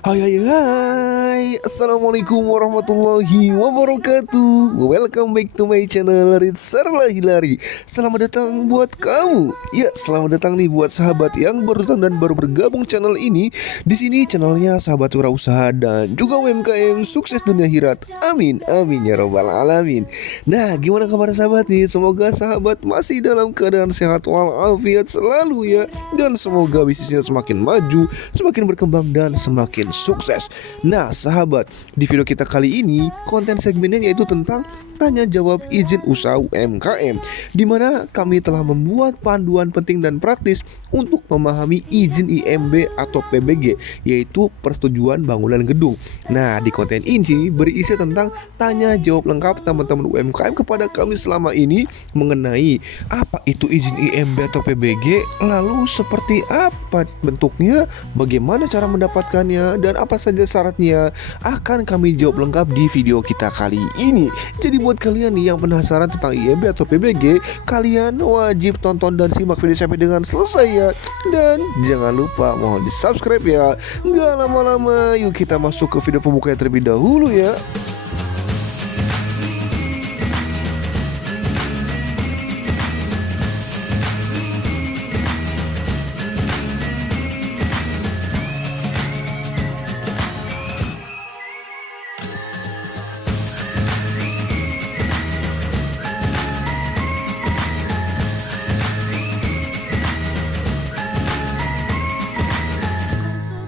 Hai, Assalamualaikum warahmatullahi wabarakatuh. Welcome back to my channel Rizarlah Hilari. Selamat datang buat kamu. Ya, selamat datang nih buat sahabat yang baru datang dan baru bergabung channel ini. Di sini channelnya sahabat wirausaha dan juga UMKM sukses dunia akhirat. Amin, amin ya robbal alamin. Nah, gimana kabar sahabat nih? Semoga sahabat masih dalam keadaan sehat walafiat selalu ya. Dan semoga bisnisnya semakin maju, semakin berkembang dan semakin sukses. Nah sahabat, di video kita kali ini konten segmennya yaitu tentang tanya jawab izin usaha UMKM, di mana kami telah membuat panduan penting dan praktis untuk memahami izin IMB atau PBG, yaitu persetujuan bangunan gedung. Nah di konten ini berisi tentang tanya jawab lengkap teman-teman UMKM kepada kami selama ini mengenai apa itu izin IMB atau PBG, lalu seperti apa bentuknya, bagaimana cara mendapatkannya, dan apa saja syaratnya akan kami jawab lengkap di video kita kali ini. Jadi buat kalian nih yang penasaran tentang IMB atau PBG, kalian wajib tonton dan simak video sampai dengan selesai ya. Dan jangan lupa mohon di subscribe ya. Nggak lama-lama, yuk kita masuk ke video pembukaan terlebih dahulu ya.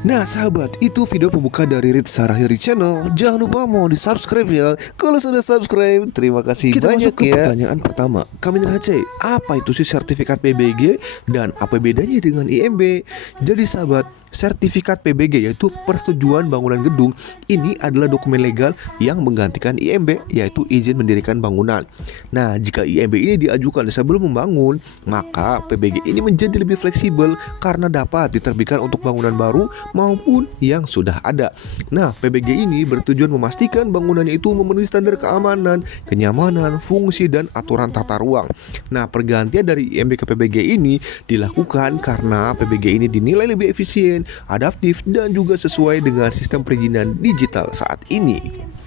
Nah sahabat, itu video pembuka dari Rizarlah Hilari Channel. Jangan lupa mau di subscribe ya. Kalau sudah subscribe, terima kasih Kita banyak masuk ke ya. pertanyaan pertama. Kami Race, apa itu sih sertifikat PBG dan apa bedanya dengan IMB? Jadi sahabat, sertifikat PBG yaitu persetujuan bangunan gedung. Ini adalah dokumen legal yang menggantikan IMB, yaitu izin mendirikan bangunan. Nah, jika IMB ini diajukan sebelum membangun, maka PBG ini menjadi lebih fleksibel karena dapat diterbitkan untuk bangunan baru maupun yang sudah ada. Nah, PBG ini bertujuan memastikan bangunannya itu memenuhi standar keamanan, kenyamanan, fungsi, dan aturan tata ruang. Nah, pergantian dari IMB ke PBG ini dilakukan karena PBG ini dinilai lebih efisien, adaptif, dan juga sesuai dengan sistem perizinan digital saat ini.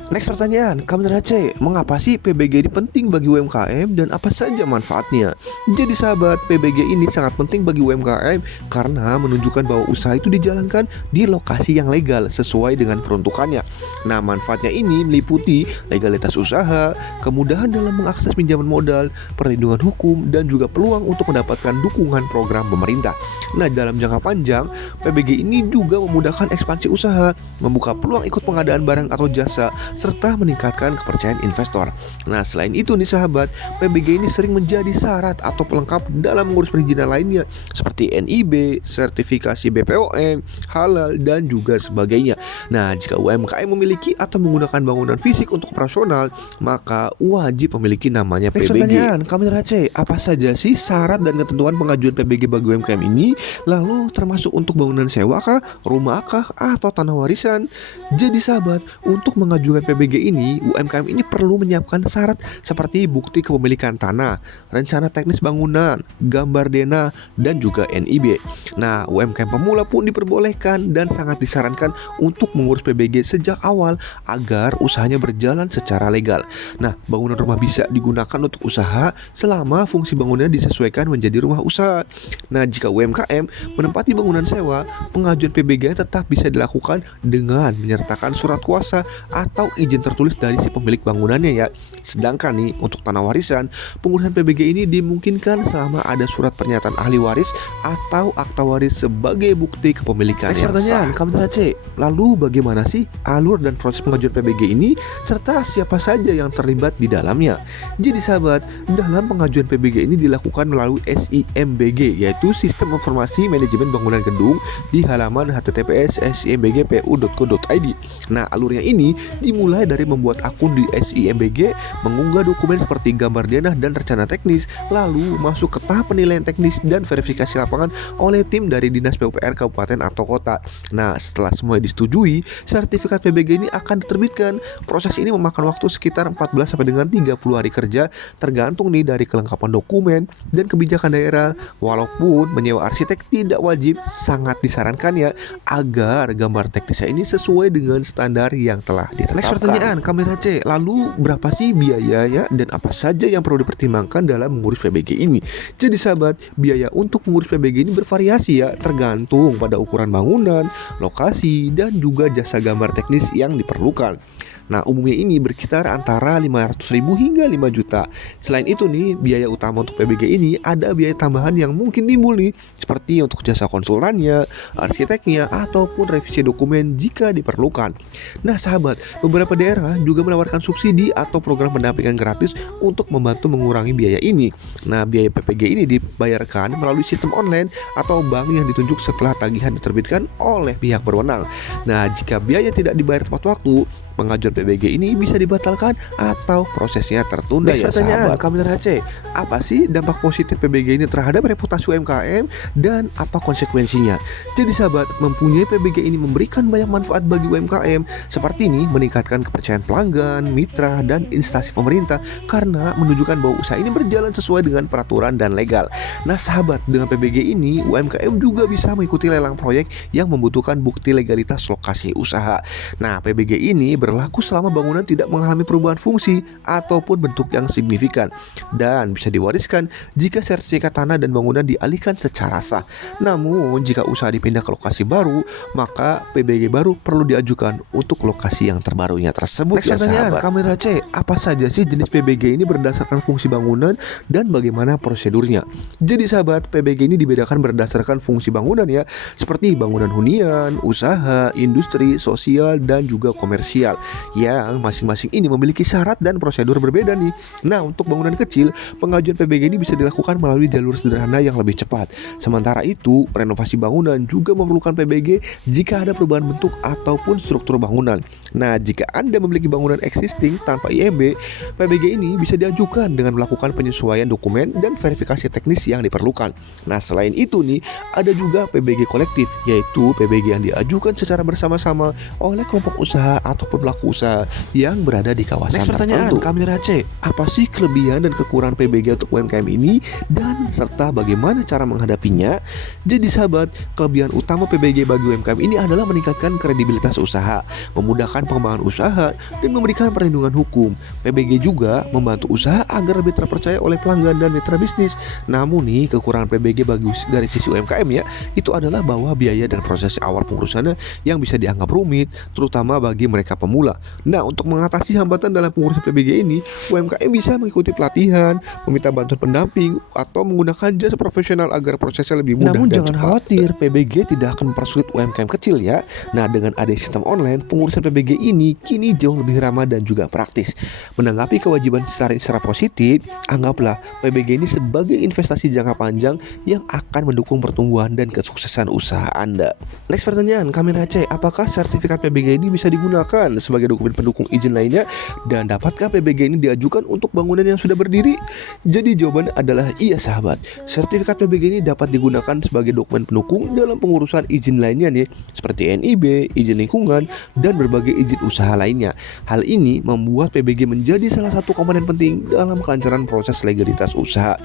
Next pertanyaan, Kamen Race, mengapa sih PBG ini penting bagi UMKM dan apa saja manfaatnya? Jadi sahabat, PBG ini sangat penting bagi UMKM karena menunjukkan bahwa usaha itu dijalankan di lokasi yang legal sesuai dengan peruntukannya. Nah, manfaatnya ini meliputi legalitas usaha, kemudahan dalam mengakses pinjaman modal, perlindungan hukum, dan juga peluang untuk mendapatkan dukungan program pemerintah. Nah, dalam jangka panjang, PBG ini juga memudahkan ekspansi usaha, membuka peluang ikut pengadaan barang atau jasa, serta meningkatkan kepercayaan investor. Nah, selain itu nih sahabat, PBG ini sering menjadi syarat atau pelengkap dalam mengurus perizinan lainnya seperti NIB, sertifikasi BPOM, halal, dan juga sebagainya. Nah, jika UMKM memiliki atau menggunakan bangunan fisik untuk operasional, maka wajib memiliki namanya PBG. Next pertanyaan, Kamen Race, apa saja sih syarat dan ketentuan pengajuan PBG bagi UMKM ini? Lalu termasuk untuk bangunan sewa kah, rumah kah, atau tanah warisan? Jadi sahabat, untuk mengajukan PBG ini, UMKM ini perlu menyiapkan syarat seperti bukti kepemilikan tanah, rencana teknis bangunan, gambar denah, dan juga NIB. Nah, UMKM pemula pun diperbolehkan dan sangat disarankan untuk mengurus PBG sejak awal agar usahanya berjalan secara legal. Nah, bangunan rumah bisa digunakan untuk usaha selama fungsi bangunannya disesuaikan menjadi rumah usaha. Nah, jika UMKM menempati bangunan sewa, pengajuan PBG tetap bisa dilakukan dengan menyertakan surat kuasa atau izin tertulis dari si pemilik bangunannya ya. Sedangkan nih untuk tanah warisan, pengurusan PBG ini dimungkinkan selama ada surat pernyataan ahli waris atau akta waris sebagai bukti kepemilikan. Next pertanyaan, Kamen Race, lalu bagaimana sih alur dan proses pengajuan PBG ini serta siapa saja yang terlibat di dalamnya? Jadi sahabat, dalam pengajuan PBG ini dilakukan melalui SIMBG, yaitu Sistem Informasi Manajemen Bangunan Gedung, di halaman https://simbgpu.co.id. Nah, alurnya ini dimulai dari membuat akun di SIMBG, mengunggah dokumen seperti gambar denah dan rencana teknis, lalu masuk ke tahap penilaian teknis dan verifikasi lapangan oleh tim dari Dinas PUPR Kabupaten atau Kota. swasta. Nah, setelah semua disetujui, sertifikat PBG ini akan diterbitkan. Proses ini memakan waktu sekitar 14 sampai dengan 30 hari kerja, tergantung nih dari kelengkapan dokumen dan kebijakan daerah. Walaupun menyewa arsitek tidak wajib, sangat disarankan ya agar gambar teknisnya ini sesuai dengan standar yang telah ditetapkan. Next pertanyaan, kamera C. Lalu berapa sih biayanya dan apa saja yang perlu dipertimbangkan dalam mengurus PBG ini? Jadi sahabat, biaya untuk mengurus PBG ini bervariasi ya, tergantung pada ukuran bangunan, lokasi, dan juga jasa gambar teknis yang diperlukan. Nah, umumnya ini berkisar antara 500.000 hingga 5 juta. Selain itu nih, biaya utama untuk PBG ini ada biaya tambahan yang mungkin timbul nih, seperti untuk jasa konsultannya, arsiteknya, ataupun revisi dokumen jika diperlukan. Nah, sahabat, beberapa daerah juga menawarkan subsidi atau program pendampingan gratis untuk membantu mengurangi biaya ini. Nah, biaya PBG ini dibayarkan melalui sistem online atau bank yang ditunjuk setelah tagihan diterbitkan oleh pihak berwenang. Nah, jika biaya tidak dibayar tepat waktu, pengajuan PBG ini bisa dibatalkan atau prosesnya tertunda. Ya sahabat, kamera C, apa sih dampak positif PBG ini terhadap reputasi UMKM dan apa konsekuensinya? Jadi sahabat, mempunyai PBG ini memberikan banyak manfaat bagi UMKM, seperti ini meningkatkan kepercayaan pelanggan, mitra, dan instansi pemerintah karena menunjukkan bahwa usaha ini berjalan sesuai dengan peraturan dan legal. Nah sahabat, dengan PBG ini UMKM juga bisa mengikuti lelang proyek yang membutuhkan bukti legalitas lokasi usaha. Nah, PBG ini berlaku selama bangunan tidak mengalami perubahan fungsi ataupun bentuk yang signifikan dan bisa diwariskan jika sertifikat tanah dan bangunan dialihkan secara sah. Namun jika usaha dipindah ke lokasi baru, maka PBG baru perlu diajukan untuk lokasi yang terbarunya tersebut. Ya sahabat, kamera C, apa saja sih jenis PBG ini berdasarkan fungsi bangunan dan bagaimana prosedurnya? Jadi sahabat, PBG ini dibedakan berdasarkan fungsi bangunan ya, seperti bangunan hunian, usaha, industri, sosial, dan juga komersial, yang masing-masing ini memiliki syarat dan prosedur berbeda nih. Nah, untuk bangunan kecil, pengajuan PBG ini bisa dilakukan melalui jalur sederhana yang lebih cepat. Sementara itu, renovasi bangunan juga memerlukan PBG jika ada perubahan bentuk ataupun struktur bangunan. Nah, jika Anda memiliki bangunan existing tanpa IMB, PBG ini bisa diajukan dengan melakukan penyesuaian dokumen dan verifikasi teknis yang diperlukan. Nah, selain itu nih, ada juga PBG kolektif, yaitu PBG yang diajukan secara bersama-sama oleh kelompok usaha ataupun pelaku usaha yang berada di kawasan tertentu. Kamera C, apa sih kelebihan dan kekurangan PBG untuk UMKM ini dan serta bagaimana cara menghadapinya? Jadi sahabat, kelebihan utama PBG bagi UMKM ini adalah meningkatkan kredibilitas usaha, memudahkan pengembangan usaha, dan memberikan perlindungan hukum. PBG juga membantu usaha agar lebih terpercaya oleh pelanggan dan mitra bisnis. Namun nih, kekurangan PBG dari sisi UMKM ya, itu adalah bahwa biaya dan proses awal pengurusannya yang bisa dianggap rumit, terutama bagi mereka pemula. Nah, untuk mengatasi hambatan dalam pengurusan PBG ini, UMKM bisa mengikuti pelatihan, meminta bantuan pendamping, atau menggunakan jasa profesional agar prosesnya lebih mudah. Namun jangan khawatir, PBG tidak akan mempersulit UMKM kecil ya. Nah, dengan adanya sistem online, pengurusan PBG ini kini jauh lebih ramah dan juga praktis. Menanggapi kewajiban secara positif, anggaplah PBG ini sebagai investasi jangka panjang yang akan mendukung pertumbuhan dan kesuksesan usaha Anda. Next pertanyaan, kamera C, apakah sertifikat PBG ini bisa digunakan sebagai dokumen pendukung izin lainnya dan dapatkah PBG ini diajukan untuk bangunan yang sudah berdiri? Jadi jawabannya adalah iya sahabat. Sertifikat PBG ini dapat digunakan sebagai dokumen pendukung dalam pengurusan izin lainnya nih, seperti NIB, izin lingkungan, dan berbagai izin usaha lainnya. Hal ini membuat PBG menjadi salah satu komponen penting dalam kelancaran proses legalitas usaha.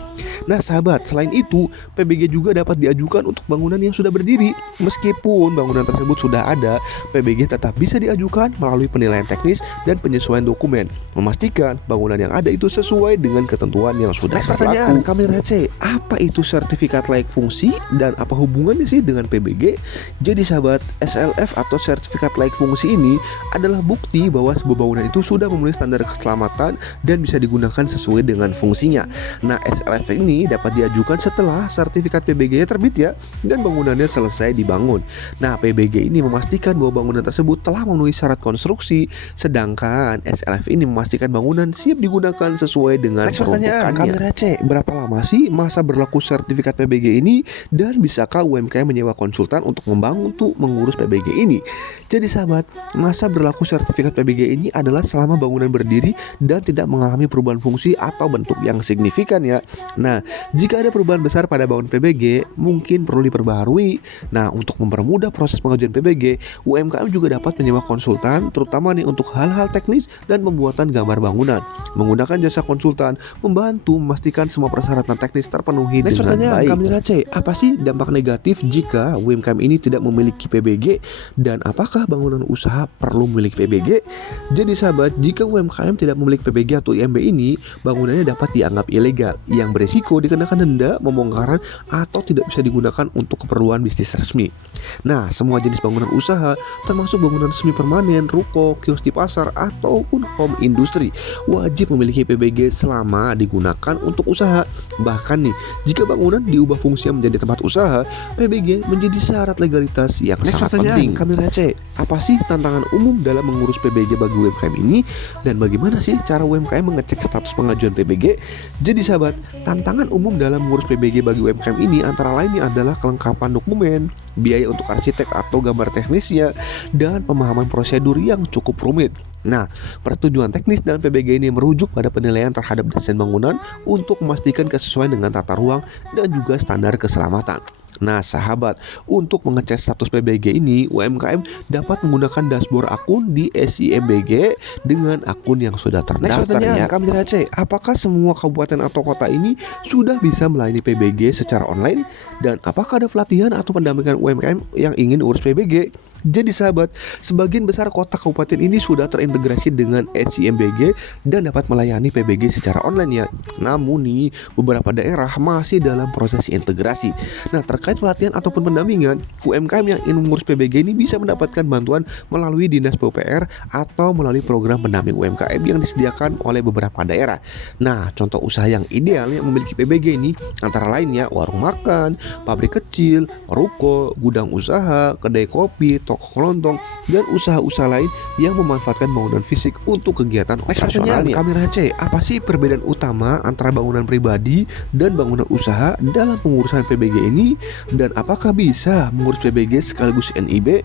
Nah sahabat, selain itu PBG juga dapat diajukan untuk bangunan yang sudah berdiri. Meskipun bangunan tersebut sudah ada, PBG tetap bisa diajukan melalui penilaian teknis dan penyesuaian dokumen, memastikan bangunan yang ada itu sesuai dengan ketentuan yang sudah berlaku. Pertanyaan, kamera C, apa itu sertifikat layak fungsi dan apa hubungannya sih dengan PBG? Jadi sahabat, SLF atau sertifikat layak fungsi ini adalah bukti bahwa sebuah bangunan itu sudah memenuhi standar keselamatan dan bisa digunakan sesuai dengan fungsinya. Nah, SLF ini dapat diajukan setelah sertifikat PBG-nya terbit ya, dan bangunannya selesai dibangun. Nah, PBG ini memastikan bahwa bangunan tersebut telah memenuhi syarat konstruksi, sedangkan SLF ini memastikan bangunan siap digunakan sesuai dengan peruntukannya. Kamera C, berapa lama sih masa berlaku sertifikat PBG ini dan bisakah UMKM menyewa konsultan untuk membantu mengurus PBG ini? Jadi sahabat, masa berlaku sertifikat PBG ini adalah selama bangunan berdiri dan tidak mengalami perubahan fungsi atau bentuk yang signifikan ya. Nah, jika ada perubahan besar pada bangunan PBG, mungkin perlu diperbaharui. Nah, untuk mempermudah proses pengajuan PBG, UMKM juga dapat menyewa konsultan, terutama nih untuk hal-hal teknis dan pembuatan gambar bangunan. Menggunakan jasa konsultan membantu memastikan semua persyaratan teknis terpenuhi dengan baik. Kamera C, apa sih dampak negatif jika UMKM ini tidak memiliki PBG dan apakah bangunan usaha perlu memiliki PBG? Jadi sahabat, jika UMKM tidak memiliki PBG atau IMB ini, bangunannya dapat dianggap ilegal yang berisiko dikenakan denda, pembongkaran atau tidak bisa digunakan untuk keperluan bisnis resmi. Nah, semua jenis bangunan usaha termasuk bangunan semi permanen, ruko, kios di pasar ataupun home industry wajib memiliki PBG selama digunakan untuk usaha. Bahkan nih, jika bangunan diubah fungsinya menjadi tempat usaha, PBG menjadi syarat legalitas yang sangat penting. Kamera C, apa sih tantangan umum dalam mengurus PBG bagi UMKM ini dan bagaimana sih cara UMKM mengecek status pengajuan PBG? Jadi sahabat, tantangan umum dalam mengurus PBG bagi UMKM ini antara lain adalah kelengkapan dokumen, biaya untuk arsitek atau gambar teknisnya, dan pemahaman prosedur yang cukup rumit. Nah, persetujuan teknis dalam PBG ini merujuk pada penilaian terhadap desain bangunan untuk memastikan kesesuaian dengan tata ruang dan juga standar keselamatan. Nah sahabat, untuk mengecek status PBG ini, UMKM dapat menggunakan dashboard akun di SIMBG dengan akun yang sudah terdaftar ya. Kamera C, apakah semua kabupaten atau kota ini sudah bisa melayani PBG secara online? Dan apakah ada pelatihan atau pendampingan UMKM yang ingin urus PBG? Jadi sahabat, sebagian besar kota kabupaten ini sudah terintegrasi dengan SIMBG dan dapat melayani PBG secara online ya. Namun nih, beberapa daerah masih dalam proses integrasi. Nah, terkait pelatihan ataupun pendampingan, UMKM yang ingin mengurus PBG ini bisa mendapatkan bantuan melalui Dinas PUPR atau melalui program pendamping UMKM yang disediakan oleh beberapa daerah. Nah, contoh usaha yang ideal yang memiliki PBG ini antara lain ya, warung makan, pabrik kecil, ruko, gudang usaha, kedai kopi, toko kelontong, dan usaha-usaha lain yang memanfaatkan bangunan fisik untuk kegiatan operasionalnya. Kamera C, apa sih perbedaan utama antara bangunan pribadi dan bangunan usaha dalam pengurusan PBG ini? Dan apakah bisa mengurus PBG sekaligus NIB?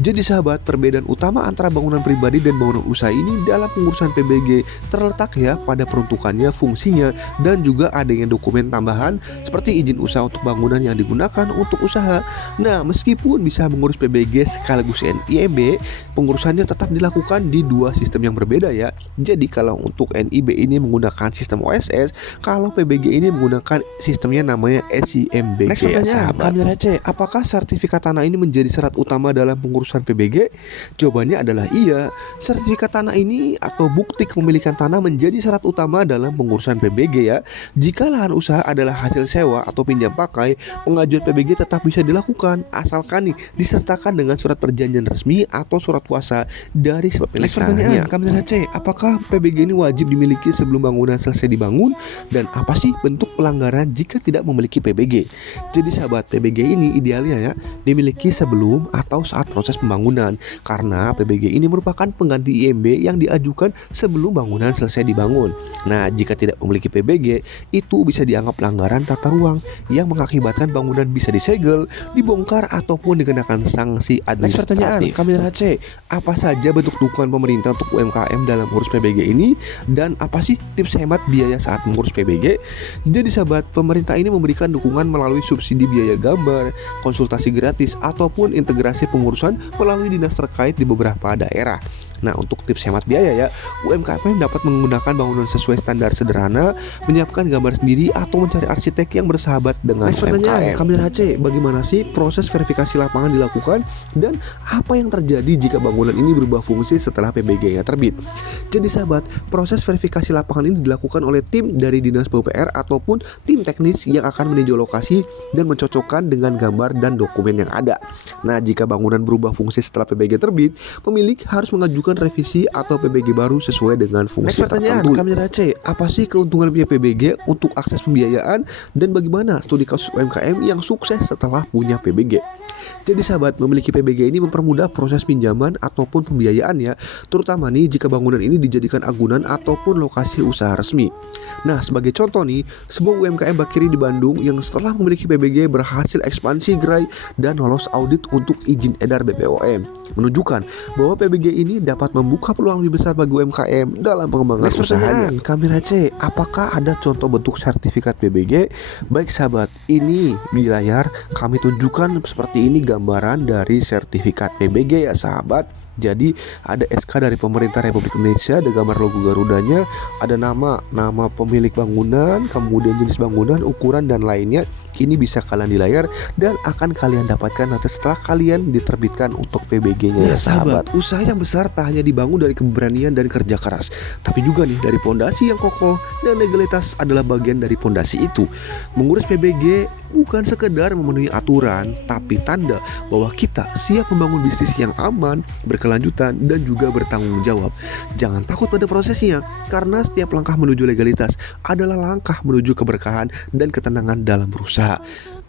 Jadi sahabat, perbedaan utama antara bangunan pribadi dan bangunan usaha ini dalam pengurusan PBG terletak ya pada peruntukannya, fungsinya, dan juga adanya dokumen tambahan seperti izin usaha untuk bangunan yang digunakan untuk usaha. Nah, meskipun bisa mengurus PBG sekaligus NIB, pengurusannya tetap dilakukan di dua sistem yang berbeda ya. Jadi kalau untuk NIB ini menggunakan sistem OSS, kalau PBG ini menggunakan sistemnya namanya SIMBG. Next pertanyaan, Kamera C, apakah sertifikat tanah ini menjadi syarat utama dalam pengurusan PBG? Jawabannya adalah iya. Sertifikat tanah ini atau bukti kepemilikan tanah menjadi syarat utama dalam pengurusan PBG ya. Jika lahan usaha adalah hasil sewa atau pinjam pakai, pengajuan PBG tetap bisa dilakukan asalkan nih disertakan dengan surat perjanjian resmi atau surat kuasa dari si pemilik tanahnya. Kamera C, apakah PBG ini wajib dimiliki sebelum bangunan selesai dibangun dan apa sih bentuk pelanggaran jika tidak memiliki PBG? Jadi sahabat, PBG ini idealnya ya dimiliki sebelum atau saat proses pembangunan karena PBG ini merupakan pengganti IMB yang diajukan sebelum bangunan selesai dibangun. Nah, jika tidak memiliki PBG, itu bisa dianggap pelanggaran tata ruang yang mengakibatkan bangunan bisa disegel, dibongkar ataupun dikenakan sanksi administratif. Kamera C, apa saja bentuk dukungan pemerintah untuk UMKM dalam mengurus PBG ini dan apa sih tips hemat biaya saat mengurus PBG? Jadi sahabat, pemerintah ini memberikan dukungan melalui subsidi biaya gambar, konsultasi gratis ataupun integrasi pengurusan melalui dinas terkait di beberapa daerah. Nah, untuk tips hemat biaya ya, UMKM dapat menggunakan bangunan sesuai standar sederhana, menyiapkan gambar sendiri atau mencari arsitek yang bersahabat dengan UMKM. Kamera C, bagaimana sih proses verifikasi lapangan dilakukan dan apa yang terjadi jika bangunan ini berubah fungsi setelah PBG-nya terbit? Jadi sahabat, proses verifikasi lapangan ini dilakukan oleh tim dari Dinas PUPR ataupun tim teknis yang akan meninjau lokasi dan mencocokkan dengan gambar dan dokumen yang ada. Nah, jika bangunan berubah fungsi setelah PBG terbit, pemilik harus mengajukan revisi atau PBG baru sesuai dengan fungsi tertentu. Kamera C, apa sih keuntungan punya PBG untuk akses pembiayaan dan bagaimana studi kasus UMKM yang sukses setelah punya PBG? Jadi sahabat, memiliki PBG ini mempermudah proses pinjaman ataupun pembiayaan ya, terutama nih jika bangunan ini dijadikan agunan ataupun lokasi usaha resmi. Nah, sebagai contoh nih, sebuah UMKM bakiri di Bandung yang setelah memiliki PBG berhasil ekspansi gerai dan lolos audit untuk izin edar BPOM, menunjukkan bahwa PBG ini dapat membuka peluang lebih besar bagi UMKM dalam pengembangan usahanya. Kami receh, apakah ada contoh bentuk sertifikat PBG? Baik sahabat, ini di layar kami tunjukkan seperti ini gambaran dari sertifikat PBG ya sahabat. Jadi ada SK dari pemerintah Republik Indonesia, ada gambar logo Garudanya, ada nama pemilik bangunan, kemudian jenis bangunan, ukuran dan lainnya. Ini bisa kalian di layar dan akan kalian dapatkan nanti setelah kalian diterbitkan untuk PBG-nya ya sahabat. Usaha yang besar tak hanya dibangun dari keberanian dan kerja keras, tapi juga nih dari pondasi yang kokoh, dan legalitas adalah bagian dari pondasi itu. Mengurus PBG bukan sekedar memenuhi aturan, tapi tanda bahwa kita siap membangun bisnis yang aman, berkelanjutan, dan juga bertanggung jawab. Jangan takut pada prosesnya, karena setiap langkah menuju legalitas adalah langkah menuju keberkahan dan ketenangan dalam berusaha.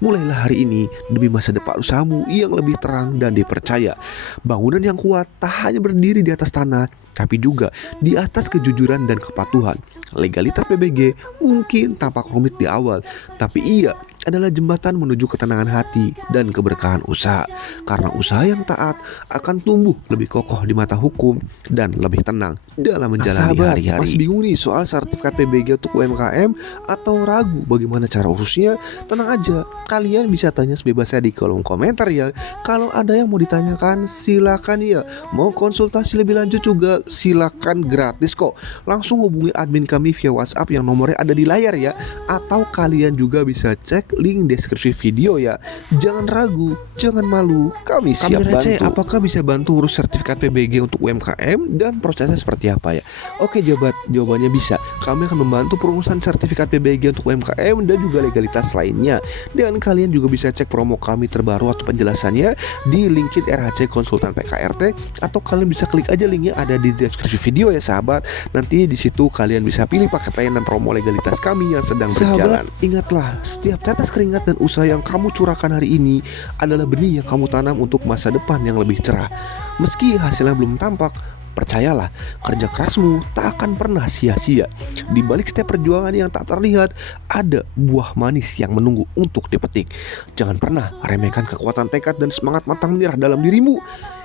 Mulailah hari ini demi masa depan usahamu yang lebih terang dan dipercaya. Bangunan yang kuat tak hanya berdiri di atas tanah, tapi juga di atas kejujuran dan kepatuhan. Legalitas PBG mungkin tampak rumit di awal, tapi ia adalah jembatan menuju ketenangan hati dan keberkahan usaha. Karena usaha yang taat akan tumbuh lebih kokoh di mata hukum dan lebih tenang dalam menjalani hari-hari. Masih bingung nih soal sertifikat PBG untuk UMKM atau ragu bagaimana cara urusnya? Tenang aja, kalian bisa tanya sebebasnya di kolom komentar ya. Kalau ada yang mau ditanyakan silakan ya. Mau konsultasi lebih lanjut juga silakan, gratis kok. Langsung hubungi admin kami via WhatsApp yang nomornya ada di layar ya. Atau kalian juga bisa cek link deskripsi video ya. Jangan ragu, jangan malu, kami siap bantu. Apakah bisa bantu urus sertifikat PBG untuk UMKM dan prosesnya seperti apa ya? Oke jawabannya bisa. Kami akan membantu perurusan sertifikat PBG untuk UMKM dan juga legalitas lainnya. Dan kalian juga bisa cek promo kami terbaru atau penjelasannya di LinkedIn RHC Konsultan PKRT, atau kalian bisa klik aja linknya ada di deskripsi video ya sahabat. Nanti di situ kalian bisa pilih paket layanan promo legalitas kami yang sedang berjalan. Ingatlah, setiap tetes keringat dan usaha yang kamu curahkan hari ini adalah benih yang kamu tanam untuk masa depan yang lebih cerah. Meski hasilnya belum tampak, percayalah, kerja kerasmu tak akan pernah sia-sia. Di balik setiap perjuangan yang tak terlihat, ada buah manis yang menunggu untuk dipetik. Jangan pernah remehkan kekuatan tekad dan semangat pantang menyerah dalam dirimu.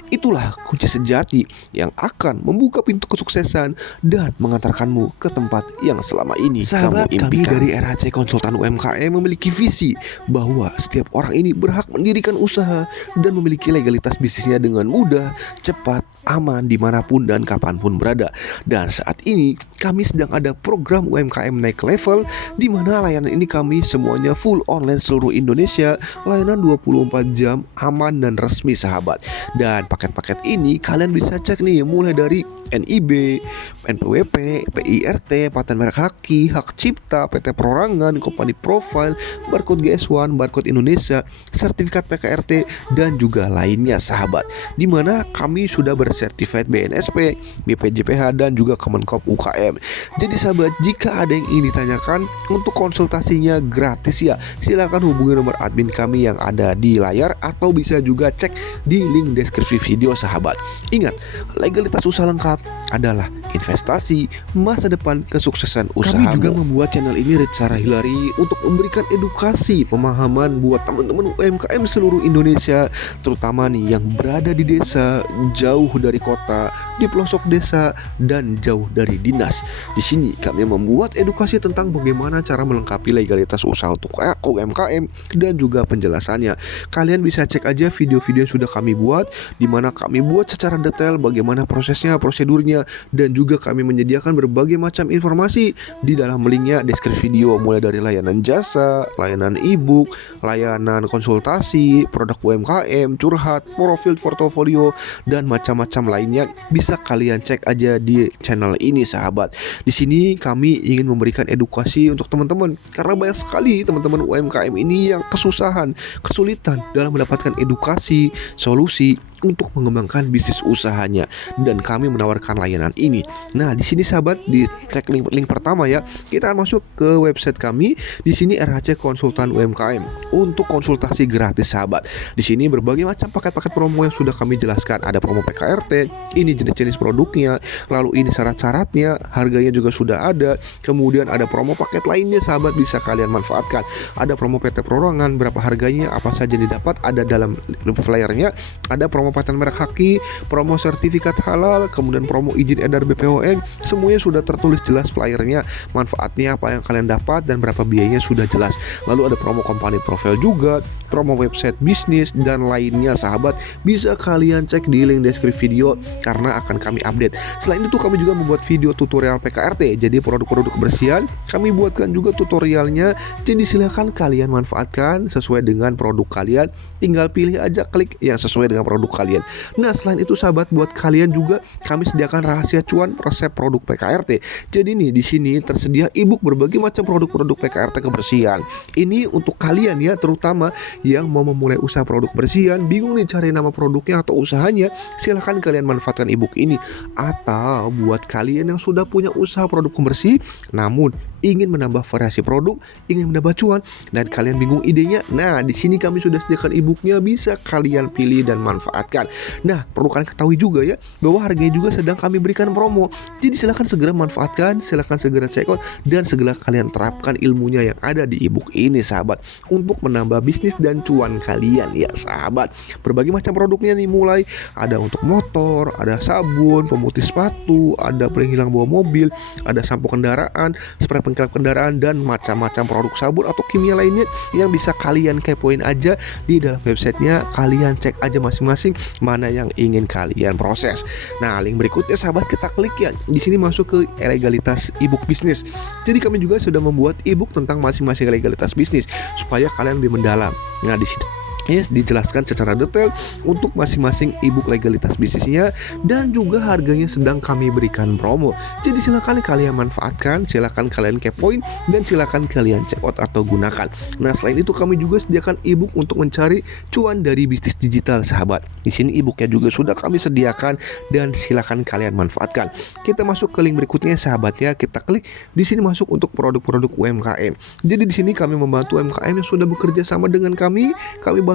Itulah kunci sejati yang akan membuka pintu kesuksesan dan mengantarkanmu ke tempat yang selama ini kamu impikan. Kami dari RHC Konsultan UMKM memiliki visi bahwa setiap orang ini berhak mendirikan usaha dan memiliki legalitas bisnisnya dengan mudah, cepat, aman dimanapun dan kapanpun berada. Dan saat ini kami sedang ada program UMKM naik level, di mana layanan ini kami semuanya full online seluruh Indonesia, layanan 24 jam, aman dan resmi sahabat. Dan paket-paket ini kalian bisa cek nih, mulai dari NIB, NPWP, PIRT, paten merek haki, hak cipta, PT Perorangan, company profile, barcode GS1, barcode Indonesia, sertifikat PKRT, dan juga lainnya sahabat. Dimana kami sudah bersertifikat BNSP, BPJPH, dan juga Kemenkop UKM. Jadi sahabat, jika ada yang ingin ditanyakan untuk konsultasinya gratis ya, silakan hubungi nomor admin kami yang ada di layar, atau bisa juga cek di link deskripsi video sahabat. Ingat, legalitas usaha lengkap adalah investasi masa depan kesuksesan usaha. Kami juga membuat channel ini secara Hillary untuk memberikan edukasi pemahaman buat teman-teman UMKM seluruh Indonesia, terutama nih yang berada di desa, jauh dari kota, di pelosok desa, dan jauh dari dinas. Di sini kami membuat edukasi tentang bagaimana cara melengkapi legalitas usaha untuk UMKM dan juga penjelasannya. Kalian bisa cek aja video-video yang sudah kami buat, di mana kami buat secara detail bagaimana prosesnya, prosedurnya, dan juga kami menyediakan berbagai macam informasi di dalam linknya deskripsi video, mulai dari layanan jasa, layanan e-book, layanan konsultasi, produk UMKM, curhat, profil portofolio, dan macam-macam lainnya. Bisa kalian cek aja di channel ini sahabat. Di sini kami ingin memberikan edukasi untuk teman-teman, karena banyak sekali teman-teman UMKM ini yang kesulitan dalam mendapatkan edukasi, solusi untuk mengembangkan bisnis usahanya, dan kami menawarkan layanan ini. Nah, di sini sahabat, di cek link pertama ya, kita akan masuk ke website kami. Di sini RHC Konsultan UMKM untuk konsultasi gratis sahabat. Di sini berbagai macam paket-paket promo yang sudah kami jelaskan. Ada promo PKRT, ini jenis-jenis produknya, lalu ini syarat-syaratnya, harganya juga sudah ada. Kemudian ada promo paket lainnya sahabat, bisa kalian manfaatkan. Ada promo PT Perorangan, berapa harganya, apa saja yang didapat, ada dalam flyernya. Ada promo promo paten merek haki, promo sertifikat halal, kemudian promo izin edar BPOM, semuanya sudah tertulis jelas flyernya, manfaatnya apa yang kalian dapat dan berapa biayanya sudah jelas. Lalu ada promo company profile juga, promo website bisnis dan lainnya sahabat, bisa kalian cek di link deskripsi video karena akan kami update. Selain itu kami juga membuat video tutorial PKRT, jadi produk-produk kebersihan kami buatkan juga tutorialnya, jadi silahkan kalian manfaatkan sesuai dengan produk kalian, tinggal pilih aja klik yang sesuai dengan produk kalian. Nah selain itu sahabat, buat kalian juga kami sediakan rahasia cuan resep produk PKRT. Jadi nih di sini tersedia ebook berbagai macam produk-produk PKRT kebersihan. Ini untuk kalian ya, terutama yang mau memulai usaha produk kebersihan, bingung nih cari nama produknya atau usahanya, silahkan kalian manfaatkan ebook ini. Atau buat kalian yang sudah punya usaha produk pembersih namun ingin menambah variasi produk, ingin menambah cuan dan kalian bingung idenya, nah di sini kami sudah sediakan ebooknya, bisa kalian pilih dan manfaatkan. Nah perlu kalian ketahui juga ya bahwa harganya juga sedang kami berikan promo, jadi silahkan segera manfaatkan, silahkan segera check out dan segera kalian terapkan ilmunya yang ada di ebook ini sahabat, untuk menambah bisnis dan cuan kalian ya sahabat. Berbagai macam produknya nih, mulai ada untuk motor, ada sabun, pemutih sepatu, ada penghilang bau mobil, ada sampo kendaraan, spray pengkilap kendaraan, dan macam-macam produk sabun atau kimia lainnya yang bisa kalian kepoin aja di dalam websitenya. Kalian cek aja masing-masing mana yang ingin kalian proses. Nah link berikutnya sahabat kita klik ya, di sini masuk ke legalitas ebook bisnis. Jadi kami juga sudah membuat ebook tentang masing-masing legalitas bisnis supaya kalian lebih mendalam. Nah di situ ini dijelaskan secara detail untuk masing-masing ebook legalitas bisnisnya dan juga harganya sedang kami berikan promo. Jadi silakan kalian manfaatkan, silakan kalian kepoin dan silakan kalian check out atau gunakan. Nah selain itu kami juga sediakan ebook untuk mencari cuan dari bisnis digital sahabat. Di sini ebooknya juga sudah kami sediakan dan silakan kalian manfaatkan. Kita masuk ke link berikutnya sahabat ya, kita klik di sini masuk untuk produk-produk UMKM. Jadi di sini kami membantu UMKM yang sudah bekerja sama dengan kami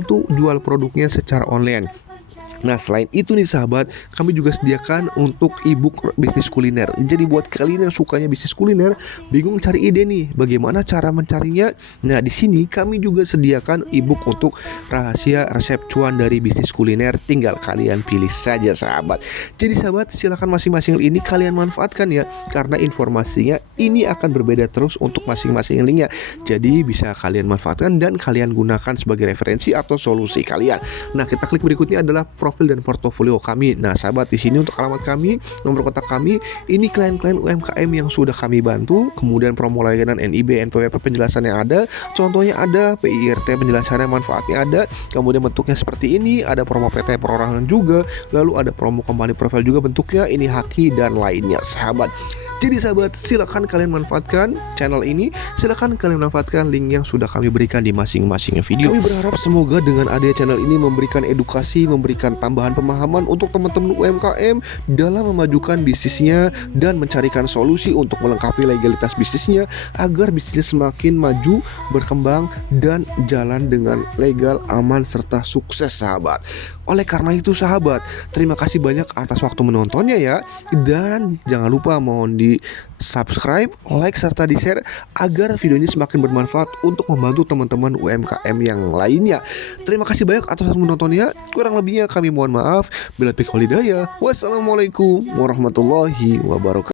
bantu jual produknya secara online. Nah selain itu nih sahabat, kami juga sediakan untuk ebook bisnis kuliner. Jadi buat kalian yang sukanya bisnis kuliner, bingung cari ide nih, bagaimana cara mencarinya? Nah di sini kami juga sediakan ebook untuk rahasia resep cuan dari bisnis kuliner. Tinggal kalian pilih saja sahabat. Jadi sahabat silakan masing-masing ini kalian manfaatkan ya, karena informasinya ini akan berbeda terus untuk masing-masing linknya. Jadi bisa kalian manfaatkan dan kalian gunakan sebagai referensi atau solusi kalian. Nah kita klik berikutnya adalah profil dan portofolio kami. Nah sahabat, di sini untuk alamat kami, nomor kontak kami, ini klien-klien UMKM yang sudah kami bantu, kemudian promo layanan NIB, NPWP penjelasannya ada, contohnya ada, PIRT penjelasannya, manfaatnya ada, kemudian bentuknya seperti ini, ada promo PT perorangan juga, lalu ada promo company profile juga bentuknya, ini haki dan lainnya sahabat. Jadi sahabat, silakan kalian manfaatkan channel ini, silakan kalian manfaatkan link yang sudah kami berikan di masing-masing video. Kami berharap semoga dengan adanya channel ini memberikan edukasi, memberikan tambahan pemahaman untuk teman-teman UMKM dalam memajukan bisnisnya dan mencarikan solusi untuk melengkapi legalitas bisnisnya agar bisnisnya semakin maju, berkembang dan jalan dengan legal, aman serta sukses sahabat. Oleh karena itu sahabat, terima kasih banyak atas waktu menontonnya ya. Dan jangan lupa mohon di subscribe, like, serta di share agar video ini semakin bermanfaat untuk membantu teman-teman UMKM yang lainnya. Terima kasih banyak atas menontonnya. Kurang lebihnya kami mohon maaf. Bila taufiq wal hidayah. Wassalamualaikum warahmatullahi wabarakatuh.